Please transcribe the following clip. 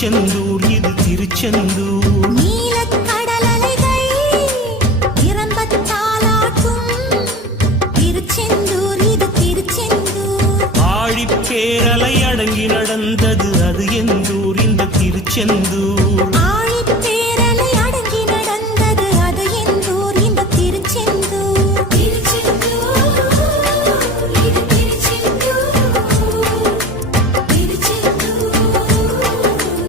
திருச்செந்தூர் இது திருச்செந்தூர். நீலக்கடலலைகள் நிரம்பத் தாலாட்டும் திருச்செந்தூர் இது திருச்செந்தூர். ஆழிப்பேரலை அடங்கி நடந்தது அது எந்தூர் இந்த திருச்செந்தூர்.